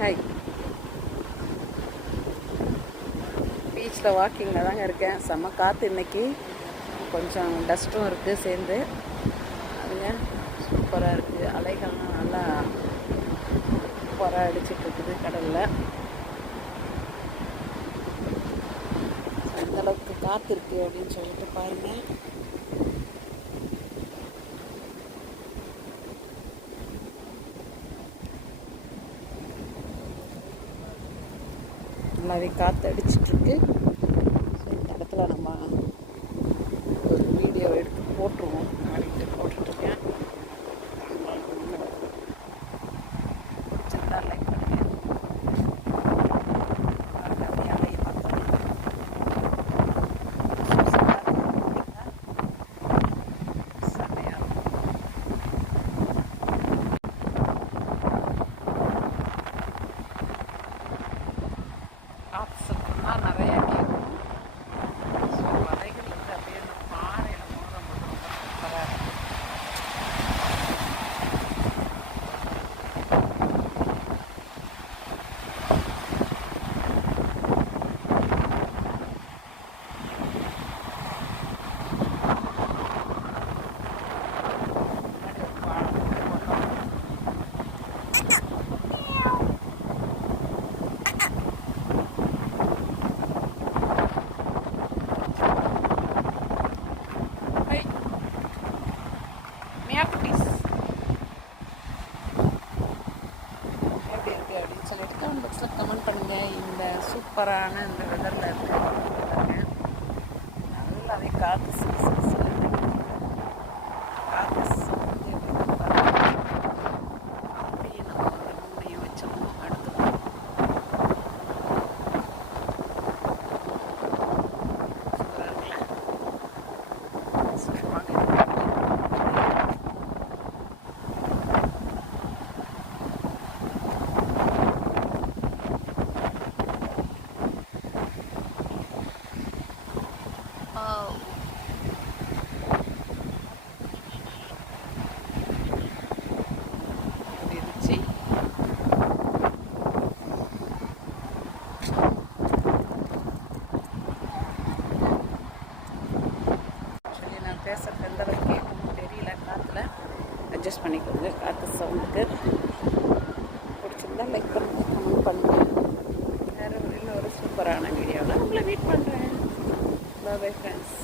Hi, பீச்சில் வாக்கிங்கில் தாங்க இருக்கேன். செம்ம காற்று இன்னைக்கு, கொஞ்சம் டஸ்ட்டும் இருக்குது சேர்ந்து. அதுங்க சூப்பராக இருக்குது. அலைகள்லாம் நல்லா சூப்பராக அடிச்சிட்ருக்குது கடலில். அந்தளவுக்கு காற்று இருக்குது அப்படின்னு சொல்லிட்டு பாருங்கள். நல்லாவே காற்று அடிச்சிட்ருக்கு. ஸோ இந்த இடத்துல நம்ம ஒரு வீடியோ எடுத்து போட்டுருவோம் அப்படின்ட்டு போட்டுட்ருக்கேன். பிடிச்சிருந்தா லைக் பண்ணுங்கள். அலையை பார்த்தோம் செம்மையாக காற்று சத்தம்னா நிறையா கேட்கும். ஸோ அலைகள் வந்து அப்படியே அந்த பாறையில் மோதும் போது ரொம்ப சூப்பராக இருக்குது. முன்னாடி ஒரு பாலம் கொண்டோம். ஹை மியா குட்டீஸ், எப்படி இருக்குது அப்படின்னு சொல்லிட்டு கமெண்ட் பாக்ஸில் கமெண்ட் பண்ணுங்கள். இந்த சூப்பரான இந்த வெதரில் இருக்குது. நல்லாவே காற்று சிறு சிறு சிறு காற்று சவுண்டு எப்படி பாருங்க. அப்படியே நம்ம ஒரு மூணையும் வச்சோம்னா அடுத்து சூப்பராக இருக்குல்ல. சரி வாங்க இது பார்க்கலாம். அப்படி இருந்துச்சு. ஆக்சுவலி நான் பேசுகிறது எந்த அளவுக்கு கேட்கணும்னு தெரியல. காற்றுல அட்ஜஸ்ட் பண்ணிக்கோங்க. காற்று சவுண்டுக்கு பிடிச்சிருந்தா லைக் பண்ணுங்கள், கமெண்ட் பண்ணுங்கள். வேறு ஒரு இன்னொரு சூப்பரான வீடியோவில் உங்களை மீட் பண்ணுறேன். Bye bye friends.